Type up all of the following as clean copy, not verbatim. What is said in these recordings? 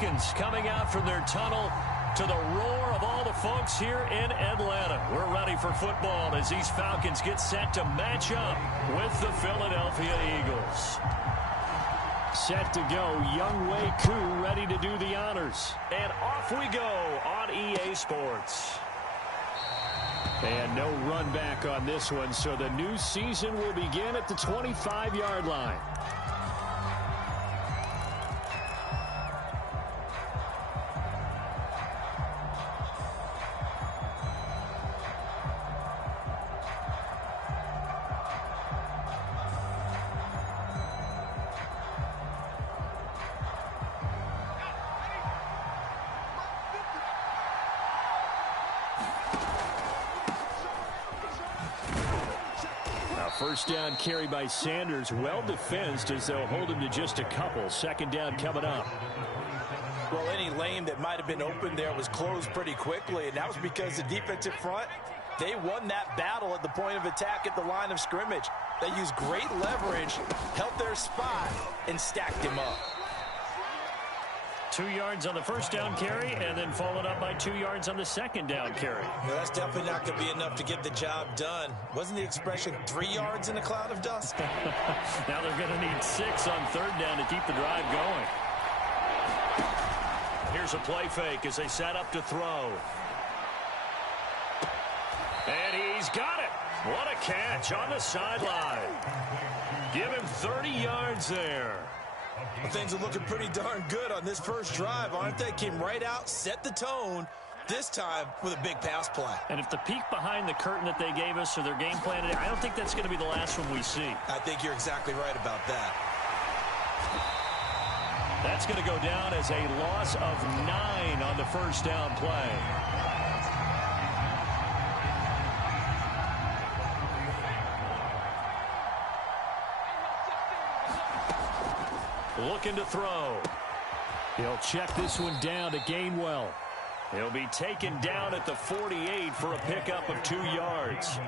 Falcons coming out from their tunnel to the roar of all the folks here in Atlanta. We're ready for football as these Falcons get set to match up with the Philadelphia Eagles. Set to go, Younghoe Koo ready to do the honors. And off we go on EA Sports. And no run back on this one, so the new season will begin at the 25-yard line. First down carry by Sanders, well defensed as they'll hold him to just a couple. Second down coming up. Well, any lane that might have been open there was closed pretty quickly, and that was because the defensive front, they won that battle at the point of attack at the line of scrimmage. They used great leverage, held their spot, and stacked him up. 2 yards on the first down carry, and then followed up by 2 yards on the second down carry. Well, that's definitely not going to be enough to get the job done. Wasn't the expression 3 yards in a cloud of dust? Now they're going to need 6 on third down to keep the drive going. Here's a play fake as they set up to throw. And he's got it. What a catch on the sideline. Give him 30 yards there. Well, things are looking pretty darn good on this first drive, aren't they? Came right out, set the tone, this time with a big pass play. And if the peek behind the curtain that they gave us or their game plan today, I don't think that's going to be the last one we see. I think you're exactly right about that. That's going to go down as a loss of 9 on the first down play. Looking to throw. He'll check this one down to Gainwell. He'll be taken down at the 48 for a pickup of 2 yards.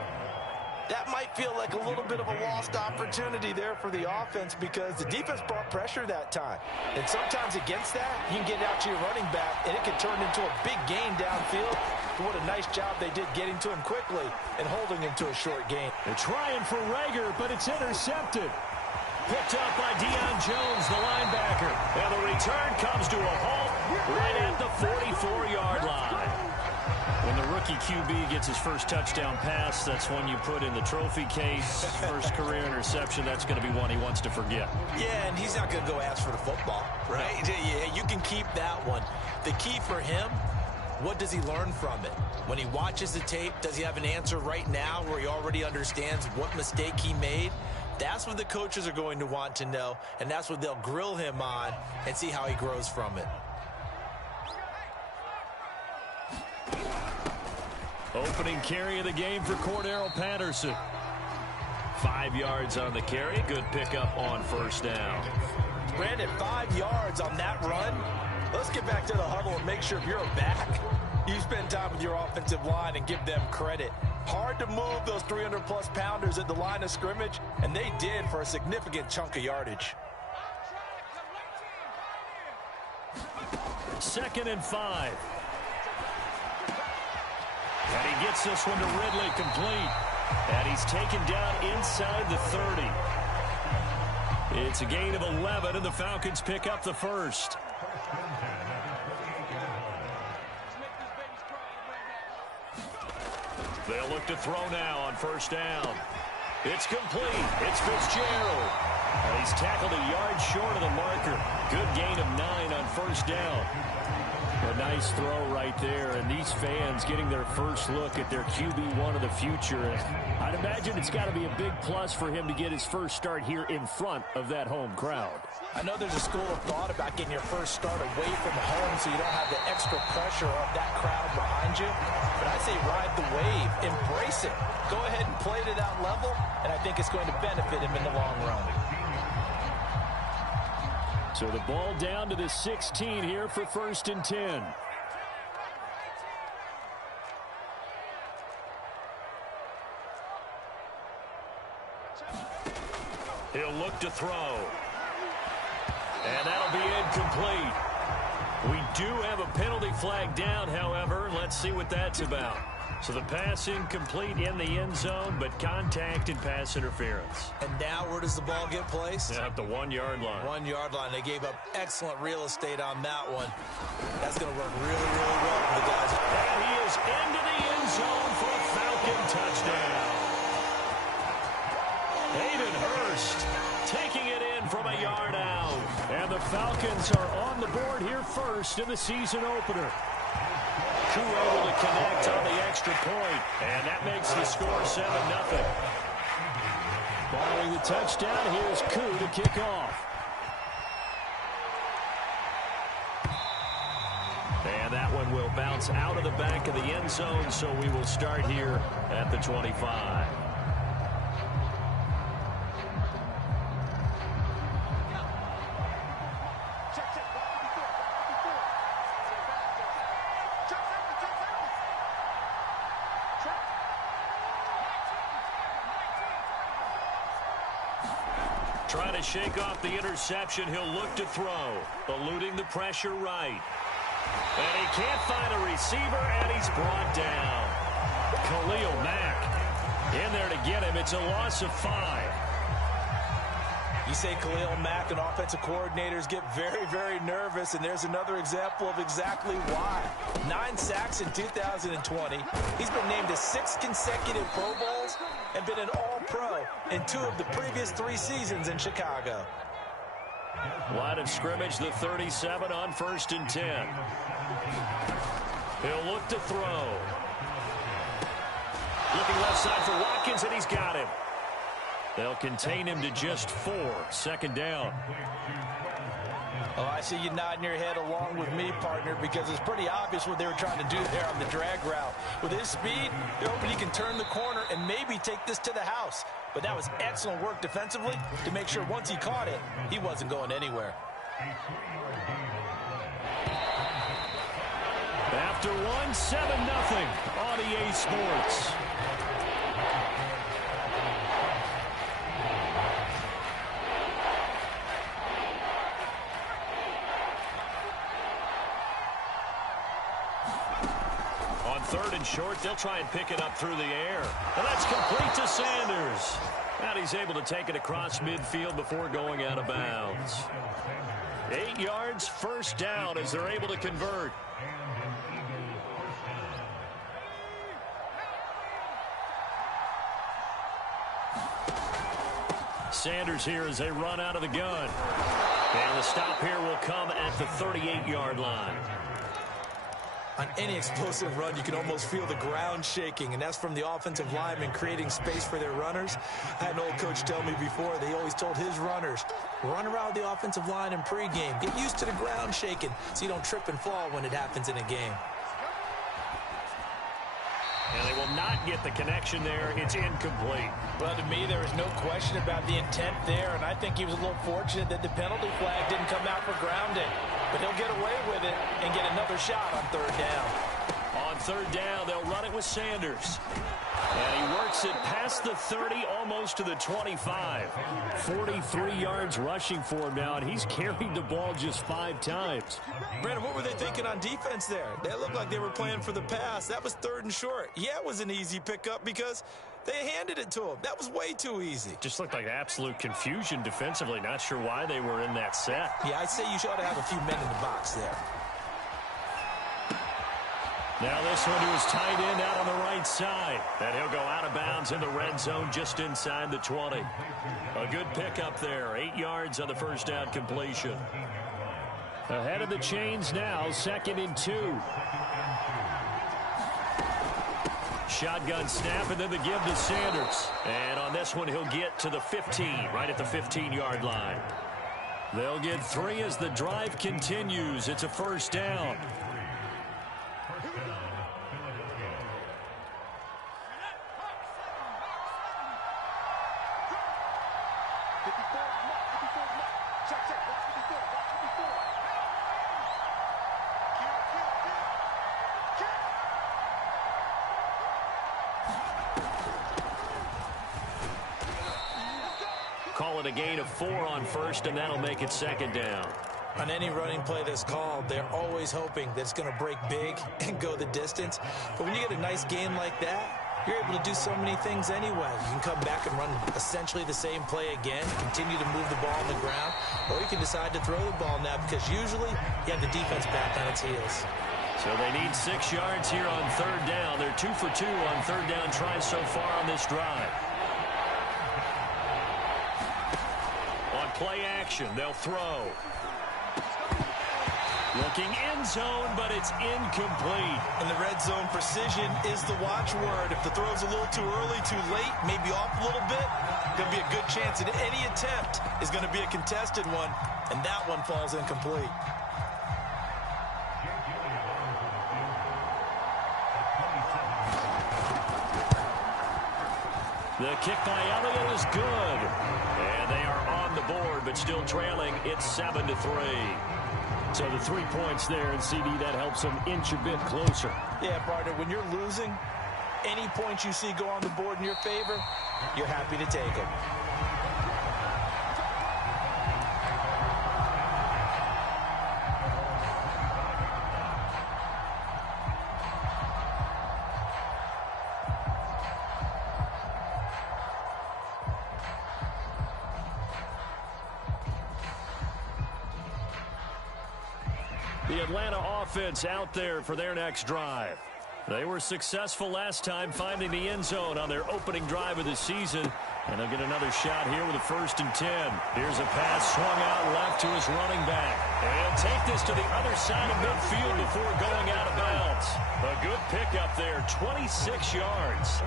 That might feel like a little bit of a lost opportunity there for the offense because the defense brought pressure that time. And sometimes against that, you can get out to your running back, and it can turn into a big gain downfield. But what a nice job they did getting to him quickly and holding him to a short gain. They're trying for Rager, but it's intercepted. Picked up by Deion Jones, the linebacker. And the return comes to a halt right at the 44-yard line. When the rookie QB gets his first touchdown pass, that's one you put in the trophy case. First career interception, that's going to be one he wants to forget. Yeah, and he's not going to go ask for the football, right? Yeah, you can keep that one. The key for him, what does he learn from it? When he watches the tape, does he have an answer right now where he already understands what mistake he made? That's what the coaches are going to want to know, and that's what they'll grill him on and see how he grows from it. Opening carry of the game for Cordero Patterson. 5 yards on the carry. Good pickup on first down. Brandon, 5 yards on that run. Let's get back to the huddle and make sure if you're a back, you spend time with your offensive line and give them credit. Hard to move those 300-plus pounders at the line of scrimmage, and they did for a significant chunk of yardage. 2nd and 5. And he gets this one to Ridley complete. And he's taken down inside the 30. It's a gain of 11, and the Falcons pick up the first. They'll look to throw now on first down. It's complete. It's Fitzgerald. And he's tackled a yard short of the marker. Good gain of 9 on first down. A nice throw right there, and these fans getting their first look at their QB1 of the future. I'd imagine it's got to be a big plus for him to get his first start here in front of that home crowd. I know there's a school of thought about getting your first start away from home so you don't have the extra pressure of that crowd behind you. But I say ride the wave, embrace it. Go ahead and play to that level, and I think it's going to benefit him in the long run. So the ball down to the 16 here for 1st and 10. He'll look to throw. And that'll be incomplete. We do have a penalty flag down, however. Let's see what that's about. So the pass incomplete in the end zone, but contact and pass interference. And now where does the ball get placed? At the 1-yard line. 1-yard line. They gave up excellent real estate on that one. That's going to work really, really well for the guys. And he is into the end zone for a Falcon touchdown. Hayden Hurst taking it in from a yard out. And the Falcons are on the board here first in the season opener. Koo able to connect on the extra point, and that makes the score 7-0. Following the touchdown, here's Koo to kick off. And that one will bounce out of the back of the end zone, so we will start here at the 25. Trying to shake off the interception. He'll look to throw. Eluding the pressure right. And he can't find a receiver, and he's brought down. Khalil Mack in there to get him. It's a loss of 5. You say Khalil Mack and offensive coordinators get very, very nervous, and there's another example of exactly why. 9 sacks in 2020. He's been named to 6 consecutive Pro Bowls and been an All-Pro in 2 of the previous 3 seasons in Chicago. Line of scrimmage, the 37 on 1st and 10. He'll look to throw. Looking left side for Watkins, and he's got him. They'll contain him to just 4. 2nd down. Oh, I see you nodding your head along with me, partner, because it's pretty obvious what they were trying to do there on the drag route. With his speed, they're hoping he can turn the corner and maybe take this to the house. But that was excellent work defensively to make sure once he caught it, he wasn't going anywhere. After 1, 7-0 on EA Sports. On 3rd and short, they'll try and pick it up through the air. And that's complete to Sanders. And he's able to take it across midfield before going out of bounds. 8 yards, 1st down as they're able to convert. Sanders here as they run out of the gun. And the stop here will come at the 38-yard line. On any explosive run, you can almost feel the ground shaking, and that's from the offensive linemen creating space for their runners. I had an old coach tell me before, they always told his runners, run around the offensive line in pregame. Get used to the ground shaking so you don't trip and fall when it happens in a game. And they will not get the connection there. It's incomplete. Well, to me, there is no question about the intent there, and I think he was a little fortunate that the penalty flag didn't come out for grounding. But he'll get away with it and get another shot on 3rd down. On 3rd down, they'll run it with Sanders. And he works it past the 30, almost to the 25. 43 yards rushing for him now, and he's carried the ball just 5 times. Brandon, what were they thinking on defense there? They looked like they were playing for the pass. That was 3rd and short. Yeah, it was an easy pickup because they handed it to him. That was way too easy. Just looked like absolute confusion defensively. Not sure why they were in that set. Yeah, I'd say you should have a few men in the box there. Now this one to his tight end out on the right side. And he'll go out of bounds in the red zone just inside the 20. A good pickup there. 8 yards on the 1st down completion. Ahead of the chains now, 2nd and 2. Shotgun snap, and then the give to Sanders. And on this one, he'll get to the 15, right at the 15-yard line. They'll get 3 as the drive continues. It's a 1st down. Call it a gain of 4 on 1st, and that'll make it 2nd down. On any running play that's called, they're always hoping that it's going to break big and go the distance. But when you get a nice game like that, you're able to do so many things anyway. You can come back and run essentially the same play again, continue to move the ball on the ground, or you can decide to throw the ball now because usually you have the defense back on its heels. So they need 6 yards here on third down. They're 2 for 2 on third down tries so far on this drive. On play action, they'll throw. Looking end zone, but it's incomplete. In the red zone, precision is the watchword. If the throw's a little too early, too late, maybe off a little bit, going to be a good chance that any attempt is going to be a contested one, and that one falls incomplete. The kick by Elliott is good. And they are on the board, but still trailing. It's 7-3. So the 3 points there, and CD, that helps them inch a bit closer. Yeah, partner, when you're losing, any points you see go on the board in your favor, you're happy to take them. The Atlanta offense out there for their next drive. They were successful last time finding the end zone on their opening drive of the season. And they'll get another shot here with a 1st and 10. Here's a pass swung out left to his running back. And he'll take this to the other side of midfield before going out of bounds. A good pickup there, 26 yards.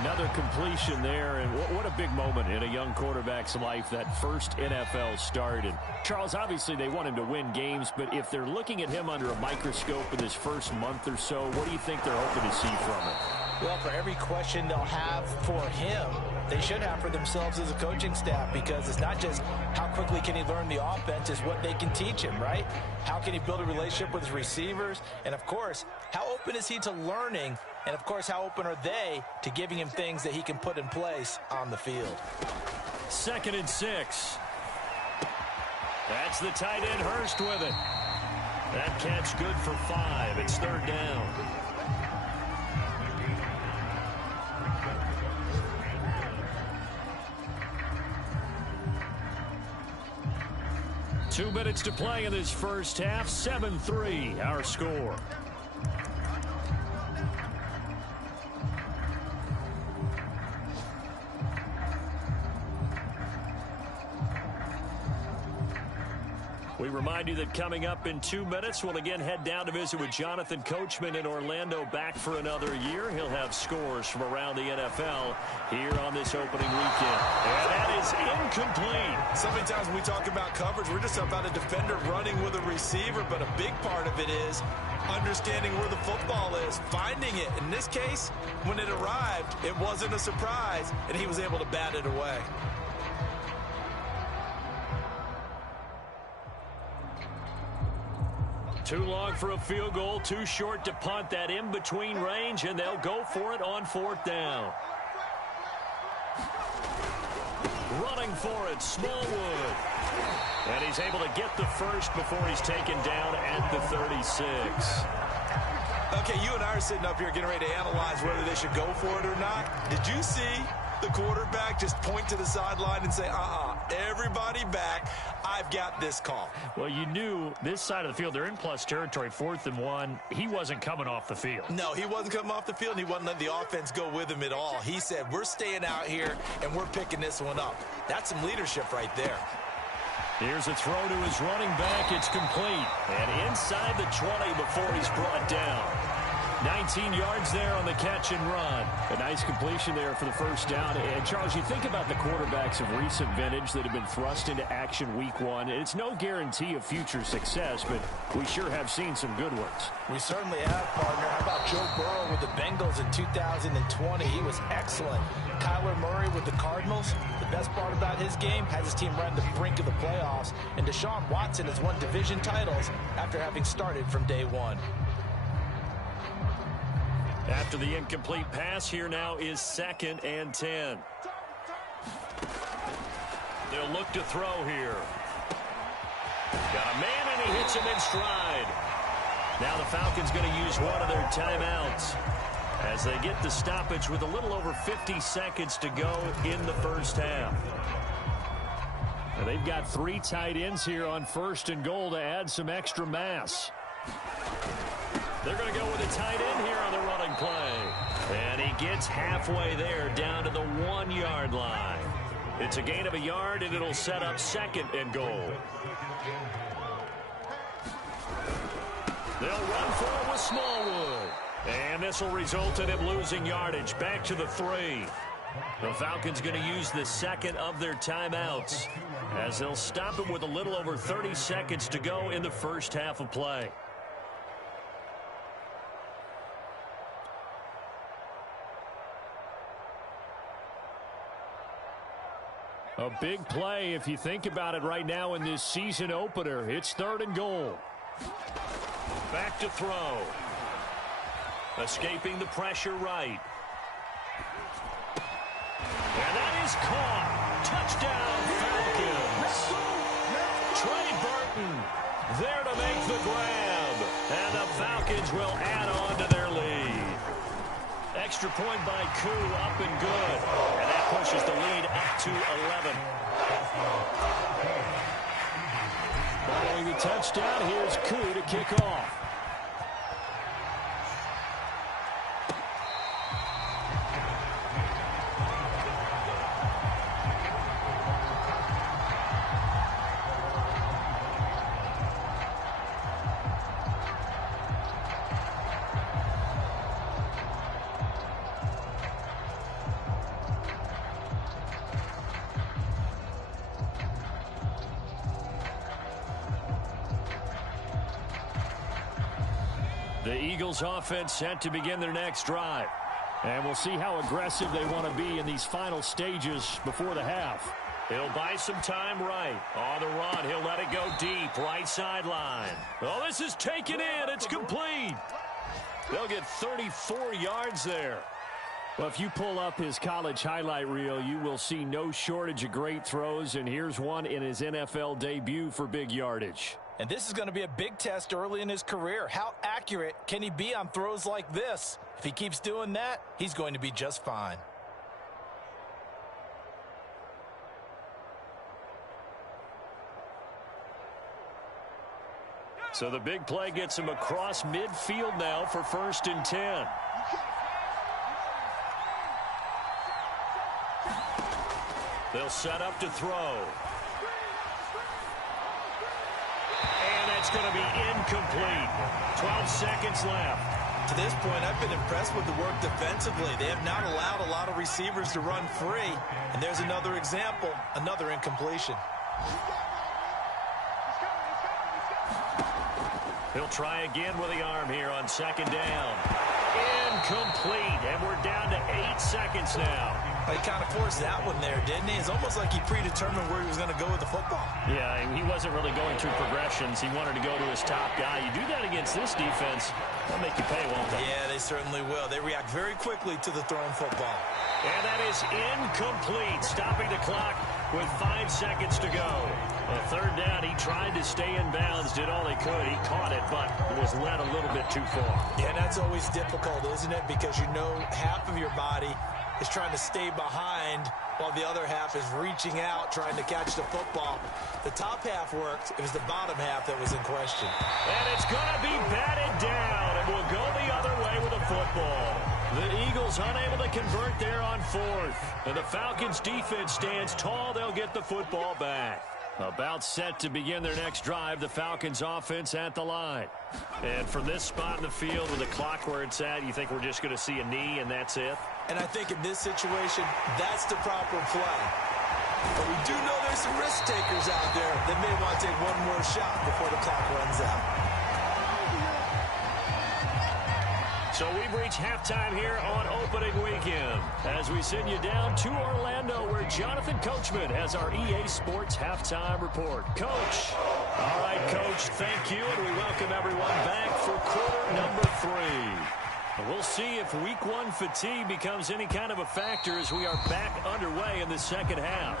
Another completion there, and what a big moment in a young quarterback's life, that first NFL start. And Charles, obviously they want him to win games, but if they're looking at him under a microscope in this first month or so, what do you think they're hoping to see from him? Well, for every question they'll have for him, they should have for themselves as a coaching staff, because it's not just how quickly can he learn the offense, it's what they can teach him, right? How can he build a relationship with his receivers? And, of course, how open is he to learning? And, of course, how open are they to giving him things that he can put in place on the field? 2nd and 6. That's the tight end Hurst with it. That catch good for 5. It's 3rd down. Two minutes to play in this first half. 7-3, our score. We remind you that coming up in 2 minutes, we'll again head down to visit with Jonathan Coachman in Orlando, back for another year. He'll have scores from around the NFL here on this opening weekend. And that is incomplete. So many times when we talk about coverage, we're just about a defender running with a receiver, but a big part of it is understanding where the football is, finding it. In this case, when it arrived, it wasn't a surprise, and he was able to bat it away. Too long for a field goal, too short to punt. That in-between range, and they'll go for it on 4th down. Running for it, Smallwood. And he's able to get the first before he's taken down at the 36. Okay, you and I are sitting up here getting ready to analyze whether they should go for it or not. Did you see the quarterback just point to the sideline and say, everybody back, I've got this call? Well, you knew this side of the field, they're in plus territory, 4th and 1. He wasn't coming off the field. No, he wasn't coming off the field, and he wasn't letting the offense go with him at all. He said, we're staying out here, and we're picking this one up. That's some leadership right there. Here's a throw to his running back. It's complete. And inside the 20 before he's brought down. 19 yards there on the catch and run. A nice completion there for the first down. And, Charles, you think about the quarterbacks of recent vintage that have been thrust into action week 1. It's no guarantee of future success, but we sure have seen some good ones. We certainly have, partner. How about Joe Burrow with the Bengals in 2020? He was excellent. Kyler Murray with the Cardinals. The best part about his game, has his team right on the brink of the playoffs. And Deshaun Watson has won division titles after having started from day 1. After the incomplete pass, here now is 2nd and 10. They'll look to throw here. Got a man, and he hits him in stride. Now the Falcons going to use one of their timeouts as they get the stoppage with a little over 50 seconds to go in the first half. And they've got 3 tight ends here on 1st and goal to add some extra mass. They're going to go with a tight end here on the running play. And he gets halfway there down to the 1-yard line. It's a gain of a yard, and it'll set up 2nd and goal. They'll run for it with Smallwood. And this will result in him losing yardage. Back to the 3. The Falcons going to use the 2nd of their timeouts as they'll stop him with a little over 30 seconds to go in the first half of play. A big play if you think about it right now in this season opener. It's 3rd and goal. Back to throw. Escaping the pressure right. And that is caught. Touchdown, Falcons. Trey Burton there to make the grab. And the Falcons will add on to their lead. Extra point by Koo, up and good. And that pushes the lead up to 11. Following the touchdown, here's Koo to kick off. The Eagles offense set to begin their next drive. And we'll see how aggressive they want to be in these final stages before the half. He'll buy some time right. On the run, he'll let it go deep. Right sideline. Oh, this is taken in. It's complete. They'll get 34 yards there. Well, if you pull up his college highlight reel, you will see no shortage of great throws. And here's one in his NFL debut for big yardage. And this is going to be a big test early in his career. How accurate can he be on throws like this? If he keeps doing that, he's going to be just fine. So the big play gets him across midfield now for 1st and 10. They'll set up to throw. It's going to be incomplete. 12 seconds left. To this point, I've been impressed with the work defensively. They have not allowed a lot of receivers to run free. And there's another example, another incompletion. He'll try again with the arm here on 2nd down. Incomplete, and we're down to 8 seconds now. He kind of forced that one there, didn't he? It's almost like he predetermined where he was going to go with the football. Yeah, he wasn't really going through progressions. He wanted to go to his top guy. You do that against this defense, they'll make you pay, won't they? Yeah, they certainly will. They react very quickly to the thrown football. And that is incomplete, stopping the clock with 5 seconds to go. A 3rd down, he tried to stay in bounds, did all he could. He caught it, but was led a little bit too far. Yeah, that's always difficult, isn't it? Because you know half of your body is trying to stay behind while the other half is reaching out, trying to catch the football. The top half worked. It was the bottom half that was in question. And it's going to be batted down, and we'll go the other way with the football. The Eagles unable to convert there on 4th. And the Falcons defense stands tall. They'll get the football back. About set to begin their next drive, the Falcons offense at the line. And from this spot in the field with the clock where it's at, you think we're just going to see a knee and that's it? And I think in this situation, that's the proper play. But we do know there's some risk takers out there that may want to take one more shot before the clock runs out. So we've reached halftime here on opening weekend as we send you down to Orlando where Jonathan Coachman has our EA Sports halftime report. Coach. All right, Coach, thank you, and we welcome everyone back for quarter number 3. We'll see if week 1 fatigue becomes any kind of a factor as we are back underway in the second half.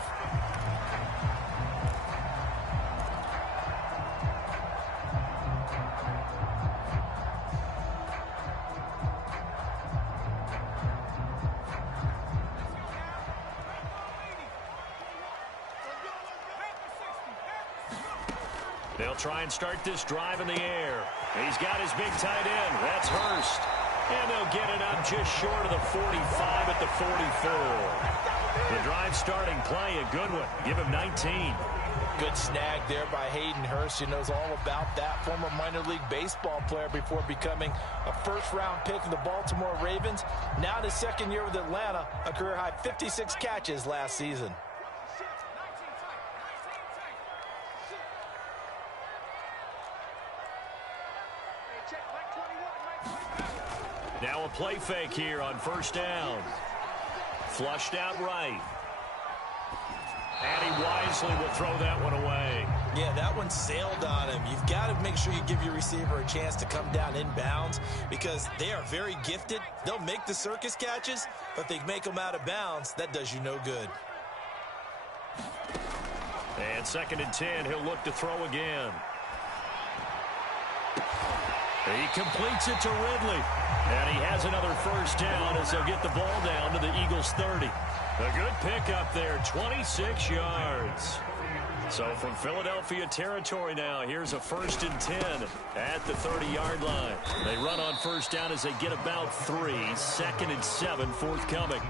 They'll try and start this drive in the air. He's got his big tight end. That's Hurst. And they'll get it up just short of the 45 at the 44. The drive starting play, a good one. Give him 19. Good snag there by Hayden Hurst. He knows all about that. Former minor league baseball player before becoming a first-round pick of the Baltimore Ravens. Now in his second year with Atlanta, a career-high 56 catches last season. Now a play fake here on first down. Flushed out right. And he wisely will throw that one away. Yeah, that one sailed on him. You've got to make sure you give your receiver a chance to come down inbounds because they are very gifted. They'll make the circus catches, but they make them out of bounds. That does you no good. And 2nd and 10, he'll look to throw again. He completes it to Ridley. And he has another first down as they'll get the ball down to the Eagles' 30. A good pickup there, 26 yards. So from Philadelphia territory now, here's a 1st and 10 at the 30-yard line. They run on first down as they get about 3. 2nd and 7 forthcoming.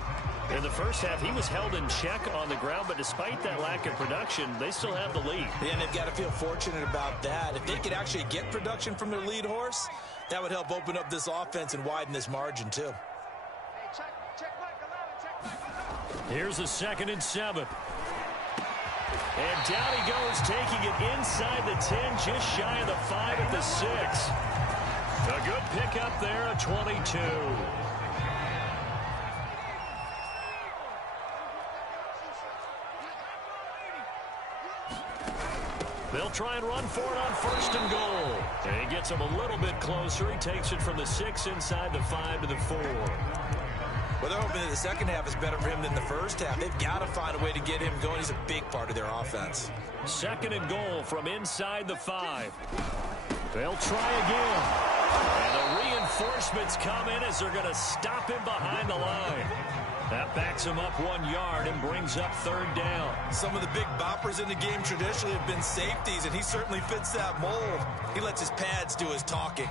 In the first half, he was held in check on the ground, but despite that lack of production, they still have the lead. Yeah, and they've got to feel fortunate about that. If they could actually get production from their lead horse, that would help open up this offense and widen this margin, too. Here's a 2nd and 7. And down he goes, taking it inside the 10, just shy of the 5 at the 6. A good pickup there, a 22. They'll try and run for it on 1st and goal. And he gets him a little bit closer. He takes it from the 6 inside the 5 to the 4. Well, they're hoping that the second half is better for him than the first half. They've got to find a way to get him going. He's a big part of their offense. 2nd and goal from inside the 5. They'll try again. And the reinforcements come in as they're going to stop him behind the line. That backs him up 1 yard and brings up 3rd down. Some of the big boppers in the game traditionally have been safeties, and he certainly fits that mold. He lets his pads do his talking.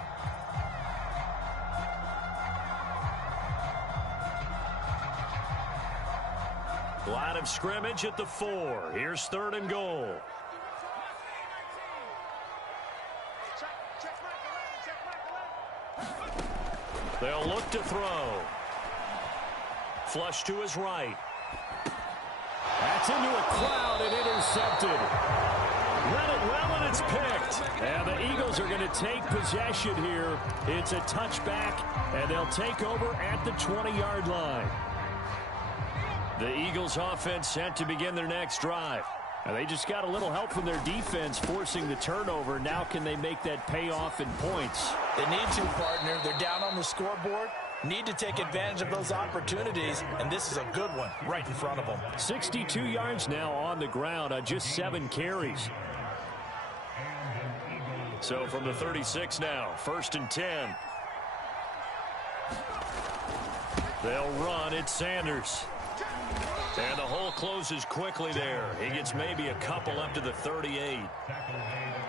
Line of scrimmage at the 4. Here's 3rd and goal. They'll look to throw. Flush to his right. That's into a crowd and intercepted. Read it well and it's picked. And the Eagles are going to take possession here. It's a touchback, and they'll take over at the 20-yard line. The Eagles offense set to begin their next drive. And they just got a little help from their defense forcing the turnover. Now can they make that pay off in points? They need to, partner. They're down on the scoreboard. Need to take advantage of those opportunities, and this is a good one right in front of them. 62 yards now on the ground on just 7 carries. So from the 36 now, 1st and 10. They'll run. It's Sanders. And the hole closes quickly there. He gets maybe a couple up to the 38.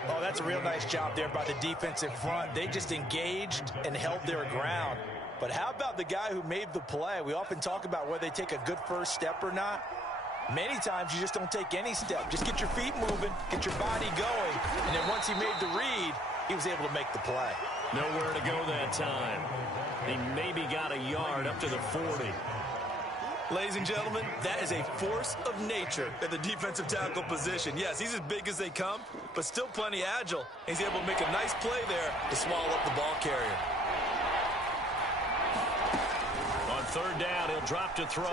Oh, that's a real nice job there by the defensive front. They just engaged and held their ground. But how about the guy who made the play? We often talk about whether they take a good first step or not. Many times you just don't take any step. Just get your feet moving, get your body going, and then once he made the read, he was able to make the play. Nowhere to go that time. He maybe got a yard up to the 40. Ladies and gentlemen, that is a force of nature at the defensive tackle position. Yes, he's as big as they come, but still plenty agile. He's able to make a nice play there to swallow up the ball carrier. On 3rd down, he'll drop to throw.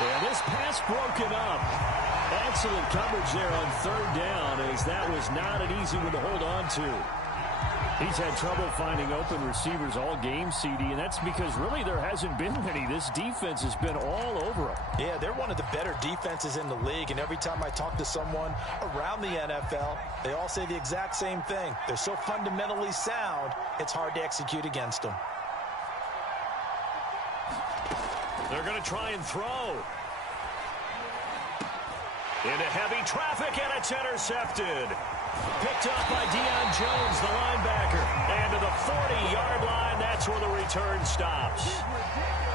And this pass broken up. Excellent coverage there on 3rd down, as that was not an easy one to hold on to. He's had trouble finding open receivers all game, CD, and that's because really there hasn't been many. This defense has been all over them. Yeah, they're one of the better defenses in the league, and every time I talk to someone around the NFL, they all say the exact same thing. They're so fundamentally sound, it's hard to execute against them. They're going to try and throw. Into heavy traffic, and it's intercepted. Picked up by Deion Jones, the linebacker. And to the 40-yard line, that's where the return stops.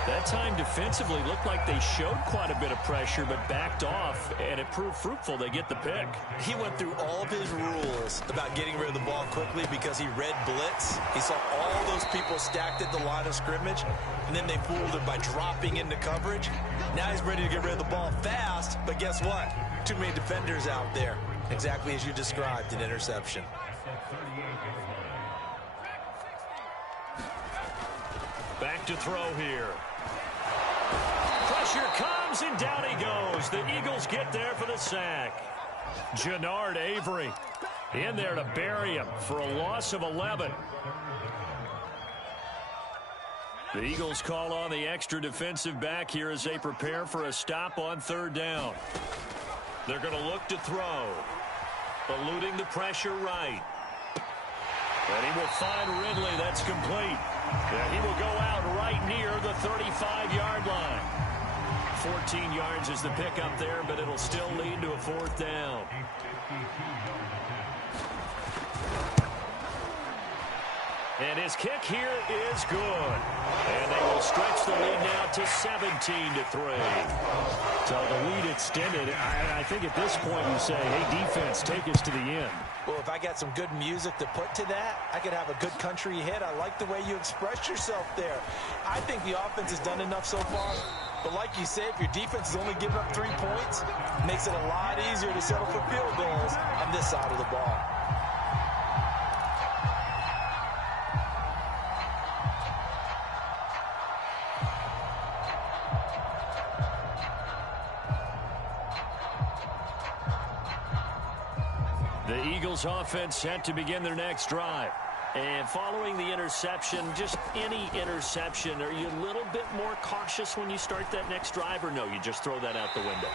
That time defensively looked like they showed quite a bit of pressure, but backed off, and it proved fruitful. They get the pick. He went through all of his rules about getting rid of the ball quickly because he read blitz. He saw all those people stacked at the line of scrimmage, and then they fooled him by dropping into coverage. Now he's ready to get rid of the ball fast, but guess what? Too many defenders out there. Exactly as you described, an interception. Back to throw here. Pressure comes, and down he goes. The Eagles get there for the sack. Jannard Avery in there to bury him for a loss of 11. The Eagles call on the extra defensive back here as they prepare for a stop on third down. They're going to look to throw. Eluding the pressure right. And he will find Ridley. That's complete. And he will go out right near the 35-yard line. 14 yards is the pickup there, but it'll still lead to a fourth down. And his kick here is good. And they will stretch the lead now to 17-3. So the lead extended. I think at this point you say, hey, defense, take us to the end. Well, if I got some good music to put to that, I could have a good country hit. I like the way you expressed yourself there. I think the offense has done enough so far. But like you say, if your defense is only giving up 3 points, it makes it a lot easier to settle for field goals on this side of the ball. The Eagles offense set to begin their next drive. And following the interception, just any interception, are you a little bit more cautious when you start that next drive, or no, you just throw that out the window?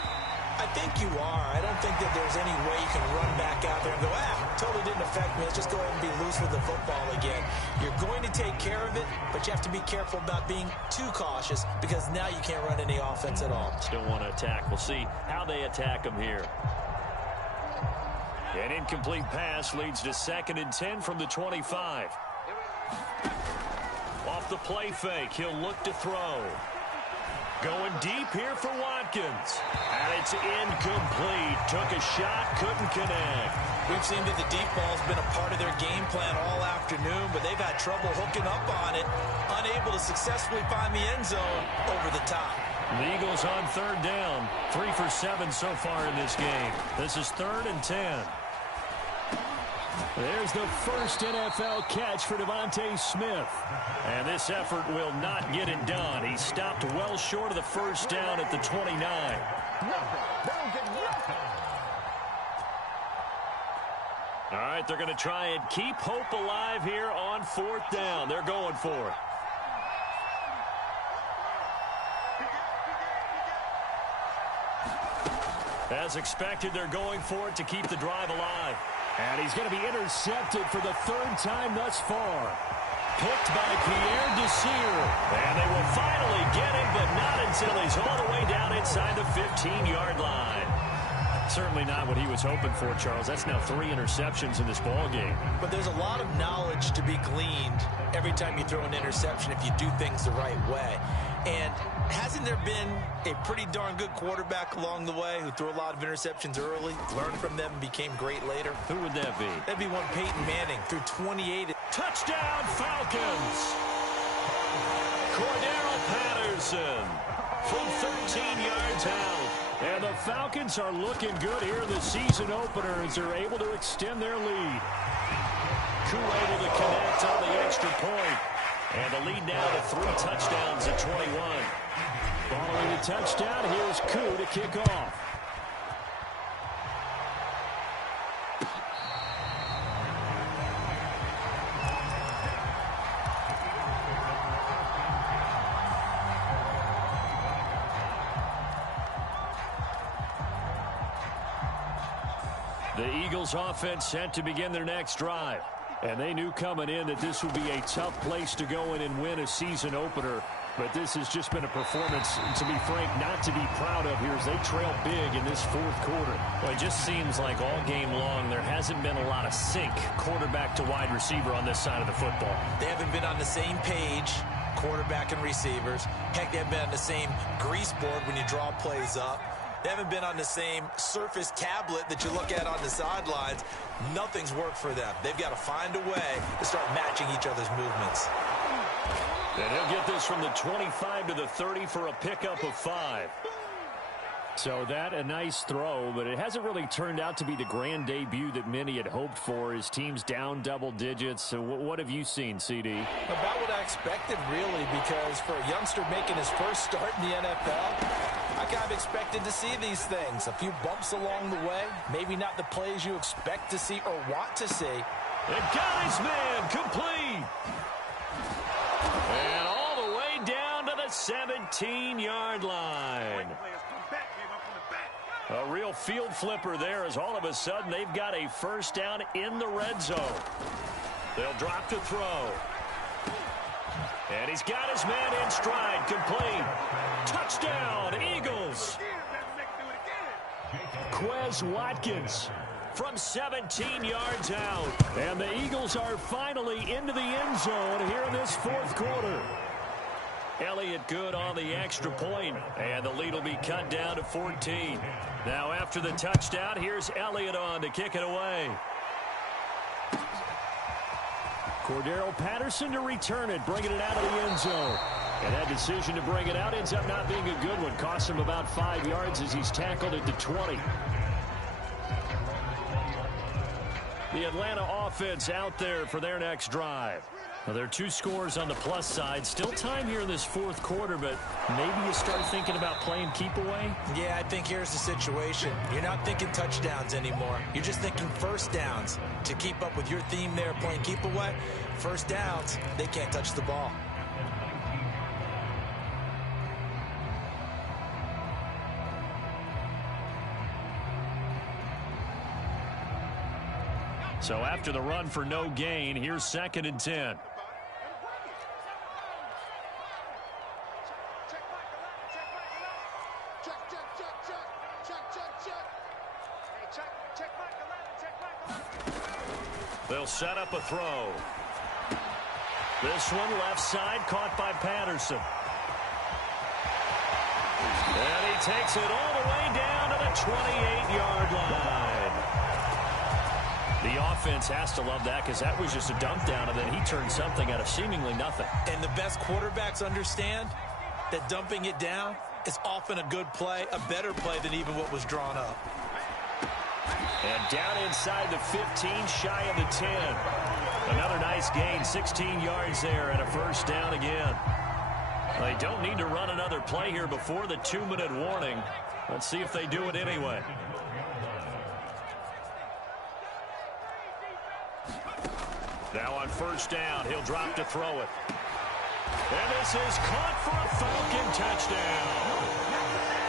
I think you are. I don't think that there's any way you can run back out there and go, totally didn't affect me. Let's just go ahead and be loose with the football again. You're going to take care of it, but you have to be careful about being too cautious because now you can't run any offense at all. Still want to attack. We'll see how they attack them here. An incomplete pass leads to 2nd and 10 from the 25. Off the play fake, he'll look to throw. Going deep here for Watkins. And it's incomplete. Took a shot, couldn't connect. We've seen that the deep ball's been a part of their game plan all afternoon, but they've had trouble hooking up on it, unable to successfully find the end zone over the top. The Eagles on third down. 3 for 7 so far in this game. This is 3rd and 10. There's the first NFL catch for Devontae Smith. And this effort will not get it done. He stopped well short of the first down at the 29. All right, they're going to try and keep hope alive here on 4th down. They're going for it. As expected, they're going for it to keep the drive alive. And he's going to be intercepted for the 3rd time thus far. Picked by Pierre Desir. And they will finally get him, but not until he's all the way down inside the 15-yard line. Certainly not what he was hoping for, Charles. That's now 3 interceptions in this ballgame. But there's a lot of knowledge to be gleaned every time you throw an interception if you do things the right way. And hasn't there been a pretty darn good quarterback along the way who threw a lot of interceptions early, learned from them, and became great later? Who would that be? That'd be one Peyton Manning, threw 28. Touchdown, Falcons! Cordero Patterson from 13 yards out. And the Falcons are looking good here in the season opener as they're able to extend their lead. Koo able to connect on the extra point. And the lead now to 3 touchdowns at 21. Following the touchdown, here's Koo to kick off. The Eagles offense set to begin their next drive. And they knew coming in that this would be a tough place to go in and win a season opener. But this has just been a performance, to be frank, not to be proud of here as they trail big in this fourth quarter. Well, it just seems like all game long there hasn't been a lot of sync quarterback to wide receiver on this side of the football. They haven't been on the same page, quarterback and receivers. Heck, they haven't been on the same grease board when you draw plays up. They haven't been on the same surface tablet that you look at on the sidelines. Nothing's worked for them. They've got to find a way to start matching each other's movements. And he'll get this from the 25 to the 30 for a pickup of 5. So that a nice throw, but it hasn't really turned out to be the grand debut that many had hoped for. His team's down double digits. So what have you seen, CD? About what I expected, really, because for a youngster making his first start in the NFL, I kind of expected to see these things. A few bumps along the way, maybe not the plays you expect to see or want to see. And got his man complete. And all the way down to the 17-yard line. A real field flipper there as all of a sudden they've got a first down in the red zone. They'll drop to throw. And he's got his man in stride, complete. Touchdown, Eagles. Quez Watkins from 17 yards out. And the Eagles are finally into the end zone here in this fourth quarter. Elliott good on the extra point, and the lead will be cut down to 14. Now after the touchdown, here's Elliott on to kick it away. Cordero Patterson to return it, bringing it out of the end zone. And that decision to bring it out ends up not being a good one. Costs him about 5 yards as he's tackled at the 20. The Atlanta offense out there for their next drive. Well, there are 2 scores on the plus side. Still time here in this fourth quarter, but maybe you start thinking about playing keep away? Yeah, I think here's the situation. You're not thinking touchdowns anymore. You're just thinking first downs. To keep up with your theme there, playing keep away, first downs, they can't touch the ball. So after the run for no gain, here's 2nd and 10. They'll set up a throw. This one left side, caught by Patterson. And he takes it all the way down to the 28-yard line. The offense has to love that because that was just a dump down, and then he turned something out of seemingly nothing. And the best quarterbacks understand that dumping it down is often a good play, a better play than even what was drawn up. And down inside the 15, shy of the 10. Another nice gain, 16 yards there, and a first down again. They don't need to run another play here before the 2-minute warning. Let's see if they do it anyway. Now on first down, he'll drop to throw it. And this is caught for a Falcon touchdown.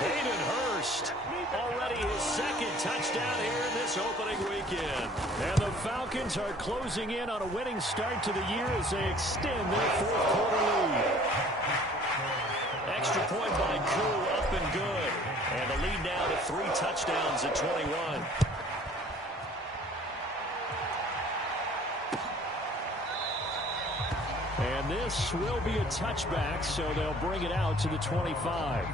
Hayden Hurst, already his 2nd touchdown here in this opening weekend. And the Falcons are closing in on a winning start to the year as they extend their fourth quarter lead. Extra point by Koo, up and good. And the lead now to 3 touchdowns at 21. And this will be a touchback, so they'll bring it out to the 25.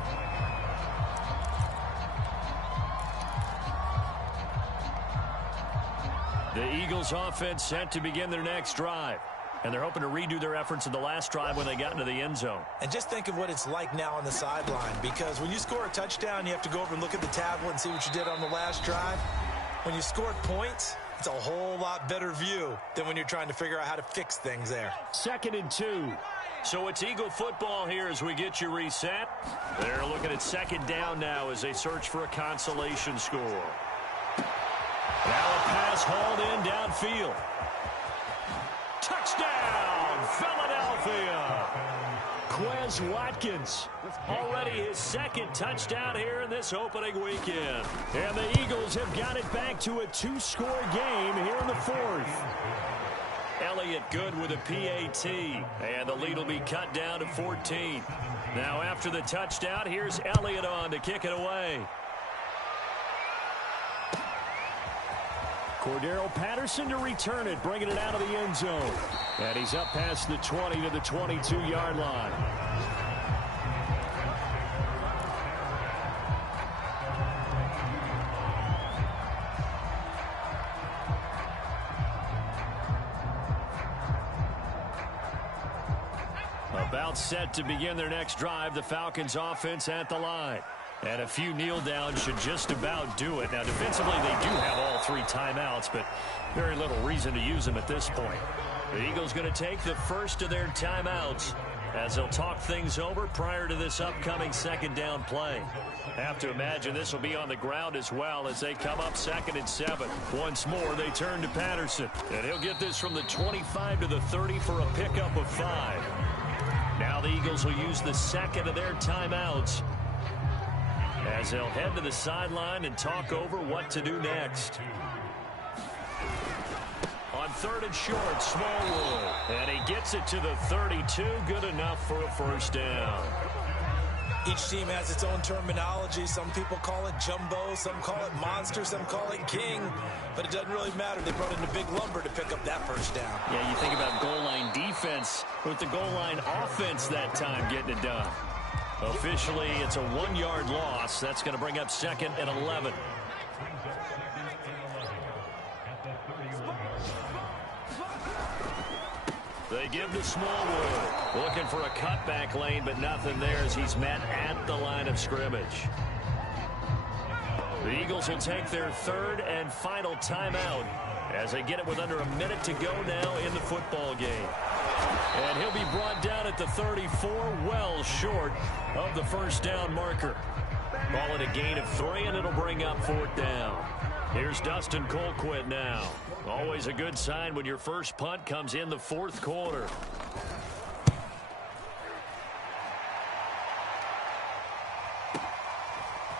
The Eagles offense set to begin their next drive. And they're hoping to redo their efforts in the last drive when they got into the end zone. And just think of what it's like now on the sideline, because when you score a touchdown, you have to go over and look at the tablet and see what you did on the last drive. When you scored points, it's a whole lot better view than when you're trying to figure out how to fix things there. 2nd and 2. So it's Eagle football here as we get you reset. They're looking at 2nd down now as they search for a consolation score. Now a pass hauled in downfield. Touchdown, Philadelphia. Quez Watkins, already his 2nd touchdown here in this opening weekend. And the Eagles have got it back to a 2-score game here in the 4th. Elliott good with a PAT. And the lead will be cut down to 14. Now after the touchdown, here's Elliott on to kick it away. Cordero Patterson to return it, bringing it out of the end zone. And he's up past the 20 to the 22-yard line. About set to begin their next drive, the Falcons offense at the line. And a few kneel downs should just about do it. Now, defensively, they do have all 3 timeouts, but very little reason to use them at this point. The Eagles going to take the first of their timeouts as they'll talk things over prior to this upcoming second down play. Have to imagine this will be on the ground as well as they come up 2nd and 7. Once more, they turn to Patterson. And he'll get this from the 25 to the 30 for a pickup of 5. Now the Eagles will use the second of their timeouts as they'll head to the sideline and talk over what to do next. On 3rd and short, Smallwood. And he gets it to the 32. Good enough for a first down. Each team has its own terminology. Some people call it jumbo, some call it monster, some call it king. But it doesn't really matter. They brought in a big lumber to pick up that first down. Yeah, you think about goal line defense with the goal line offense that time getting it done. Officially, it's a 1-yard loss. That's going to bring up 2nd and 11. They give to Smallwood. Looking for a cutback lane, but nothing there as he's met at the line of scrimmage. The Eagles will take their 3rd and final timeout as they get it with under a minute to go now in the football game. And he'll be brought down at the 34, well short of the first down marker. Ball at a gain of 3, and it'll bring up 4th down. Here's Dustin Colquitt now. Always a good sign when your first punt comes in the 4th quarter.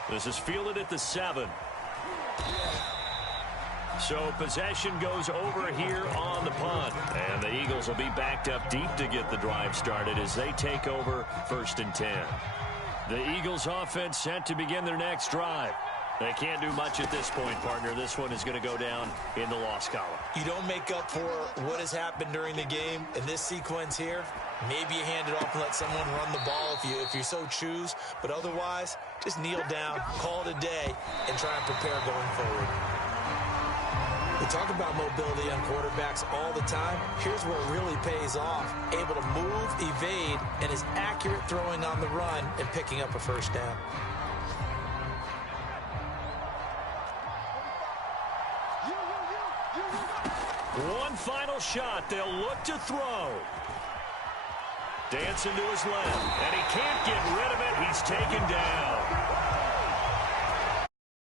This is fielded at the 7. So possession goes over here on the punt. And the Eagles will be backed up deep to get the drive started as they take over 1st and 10. The Eagles offense set to begin their next drive. They can't do much at this point, partner. This one is going to go down in the loss column. You don't make up for what has happened during the game in this sequence here. Maybe you hand it off and let someone run the ball if you so choose. But otherwise, just kneel down, call it a day, and try and prepare going forward. We talk about mobility on quarterbacks all the time. Here's where it really pays off. Able to move, evade, and is accurate throwing on the run and picking up a first down. One final shot. They'll look to throw. Dancing to his left, and he can't get rid of it. He's taken down.